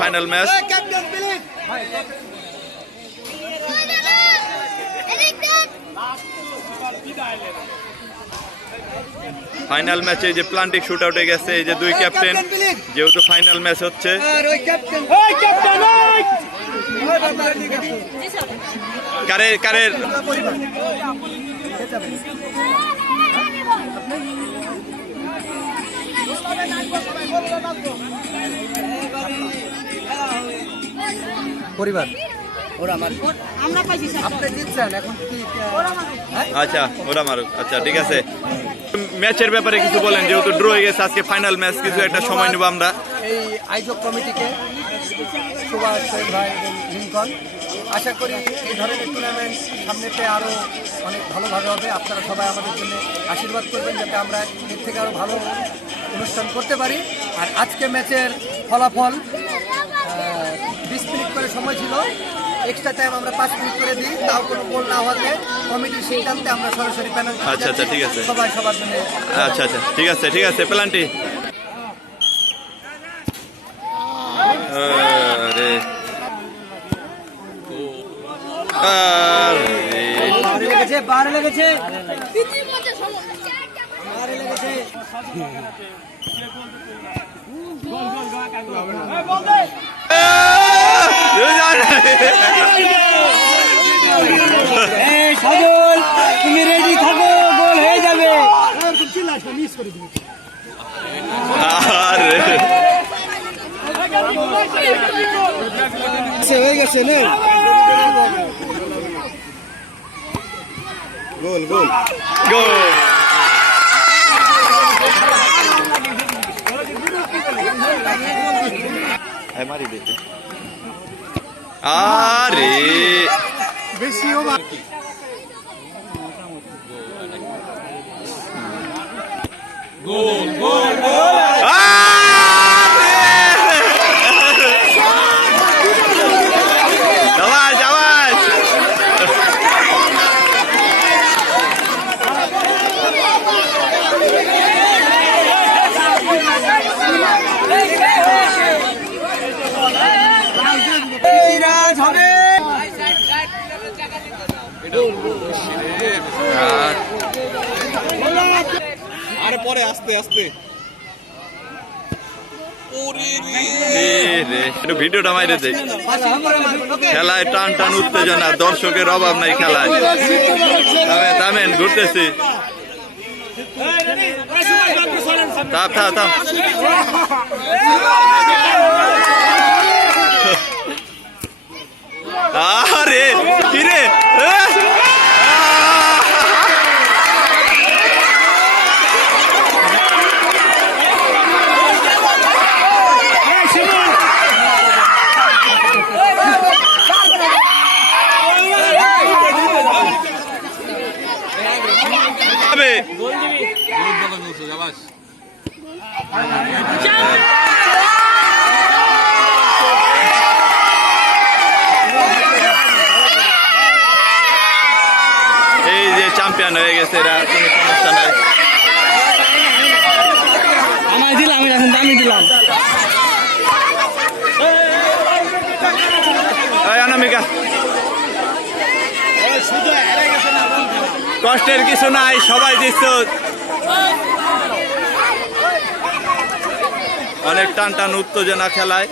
Final match. Final ম্যাচে যে প্লান্টিক shoot আউটে গেছে এই যে দুই ক্যাপ্টেন, যেহেতু ফাইনাল ম্যাচ হচ্ছে। কারের কারের পরিবার আচ্ছা ওরা মারুক। আচ্ছা ঠিক আছে, ম্যাচের ব্যাপারে কিছু বলেন, যেহেতু ড্র হয়ে গেছে আজকে ফাইনাল ম্যাচ, কিছু একটা সময় নেব আমরা। এই আয়োজক কমিটিকে সুভাষ ভাই এবং লিঙ্কন, আশা করি এই ধরনের টুর্নামেন্ট সামনেতে আরও অনেক ভালোভাবে হবে। আপনারা সবাই আমাদের জন্য আশীর্বাদ করবেন যাতে আমরা এর থেকে আরও ভালো অনুষ্ঠান করতে পারি। আর আজকে ম্যাচের ফলাফল 20 মিনিট করে সময় ছিল, এক্সট্রা টাইম আমরা 5 মিনিট করে দিই, তাও কোনো গোল না হওয়াতে কমিটির সিদ্ধান্তে আমরা সরাসরি পেনাল্টি। আচ্ছা আচ্ছা ঠিক আছে, সবাই সবার জন্য আচ্ছা আচ্ছা ঠিক আছে ঠিক আছে। পেনাল্টি বারে লেগেছে সাজল, তুমি রেডি থাকো, গোল হয়ে যাবে। হয়ে গেছে না, গোল গোল গোল। মারি দিতে আরে বেশি গোল গোল গোল। আরে পরে আস্তে আস্তে একটু ভিডিওটা মাইরে দেয়। খেলায় টান টান উত্তেজনা, দর্শকের অভাব নাই খেলায়। থামেন ঘুরতেছি, থাম থাম থাম। আরে কিরে এই যে চ্যাম্পিয়ন হয়ে গেছে এরা, কোনো সমস্যা নাই। আমায় দিলাম, আমি দিলাম। অনামিকা, কষ্টের কিছু নাই, সবাই দিচ্ছ। অনেক টান টান উত্তেজনা খেলায়।